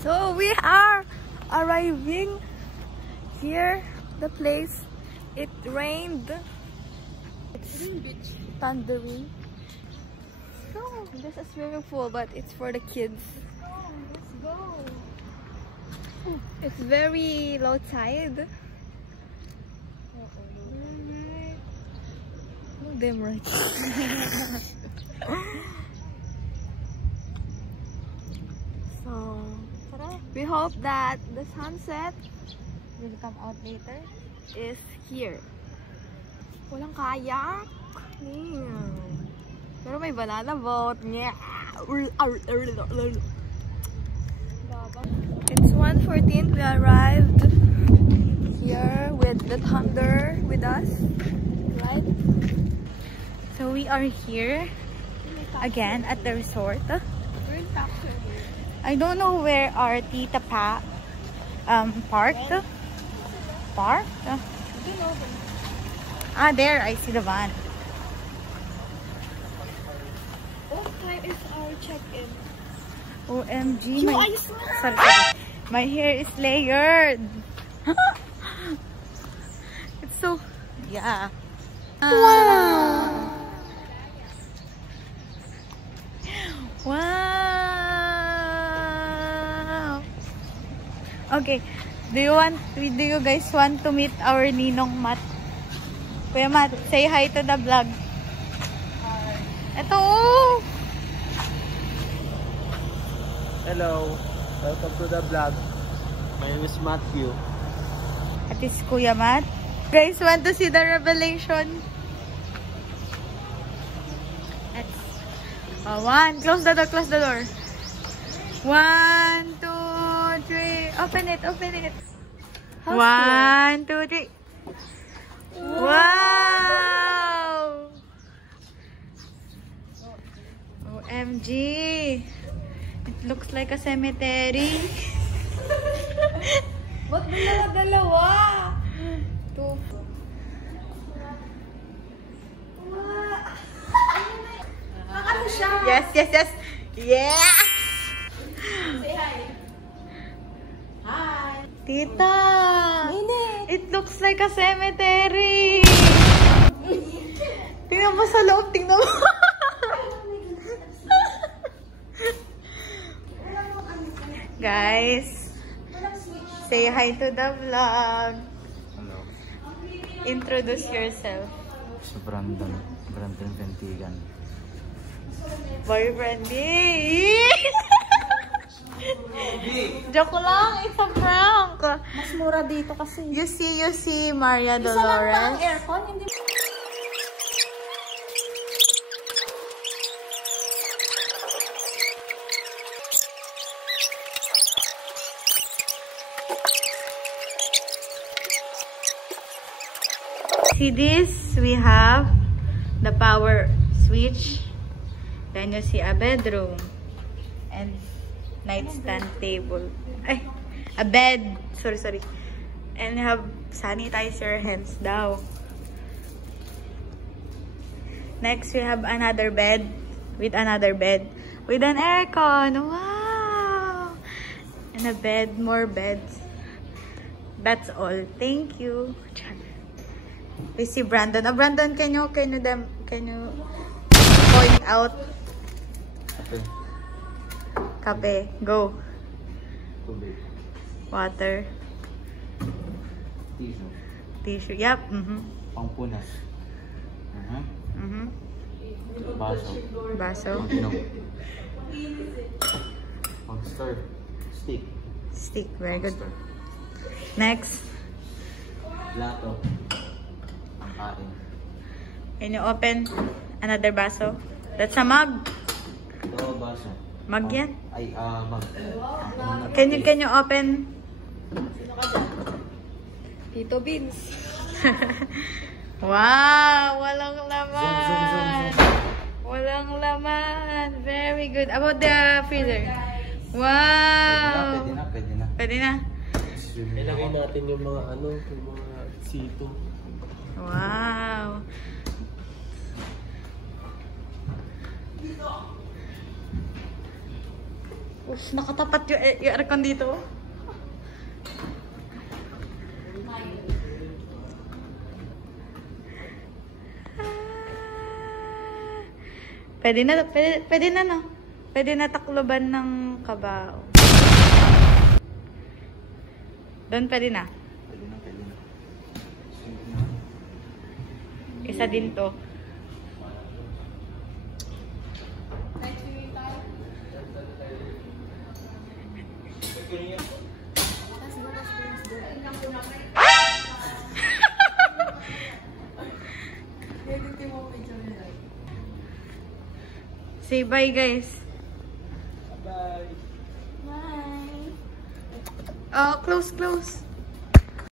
So we are arriving here, the place. It rained. It's thundering. So this is swimming pool, but it's for the kids. Oh, let's go. It's very low tide. Them right. So we hope that the sunset will come out later. Is here. Walang kayak. Pero may banana boat. It's 1:14. We arrived here with the thunder with us, right? So we are here again at the resort. I don't know where our Tita Pa parked. Ah, there I see the van. What time is our check-in? OMG, my hair is layered. It's so, yeah. Wow. Wow. Okay. Do you guys want to meet our Ninong Matt? Kuya Matt, say hi to the vlog. Ito. Hello. Welcome to the vlog. My name is Matthew. At is Kuya Matt. Guys, want to see the revelation? Close the door, close the door. 1, 2, 3. Open it, open it. 1, 2, 3. Wow! OMG. It looks like a cemetery. Ba't dalawa? 2. Ano siya? Yes, yes, yes. Yes! Say hi. Hi. Tita! Init. It looks like a cemetery! Tingnan mo sa loob, tingnan mo. Guys, say hi to the vlog. Hello. Introduce yourself. Si Brandon Ventigan. Boy Brandy! Joke lang, it's a prank. Mas mura dito kasi. You see Maria Isa lang ba ang Dolores. aircon? Hindi. See this? We have the power switch. Then you see a bedroom and nightstand table. Ay, a bed. Sorry. And you have sanitize your hands daw. Next, we have another bed with an aircon. Wow! And a bed, more beds. That's all. Thank you. We see Brandon. Brandon, can you point out? Okay. Kape. Go. Tubig. Water. Tissue. Tissue. Yep. Pangpunas. Baso. Baso. Pang-inom. Pang-stir. Stick. Stick. Very good. Pang-stir. Next. Plato. Pangkain. Can you open another baso? That's a mug. Ito, baso. Mag yan? Ay, mag. Can you open? Tito Beans. Wow! Walang laman! Zoom. Walang laman! Very good. About the freezer? Wow! Pwede na. Pwede na? Ilagay natin yung mga yung mga sito. Wow! Ush, nakatapat yung aircon dito. Pwede na no? Pwede na takloban ng kabao. Doon pwede na. Isa din to. Say bye guys. Bye. Bye. Oh, close.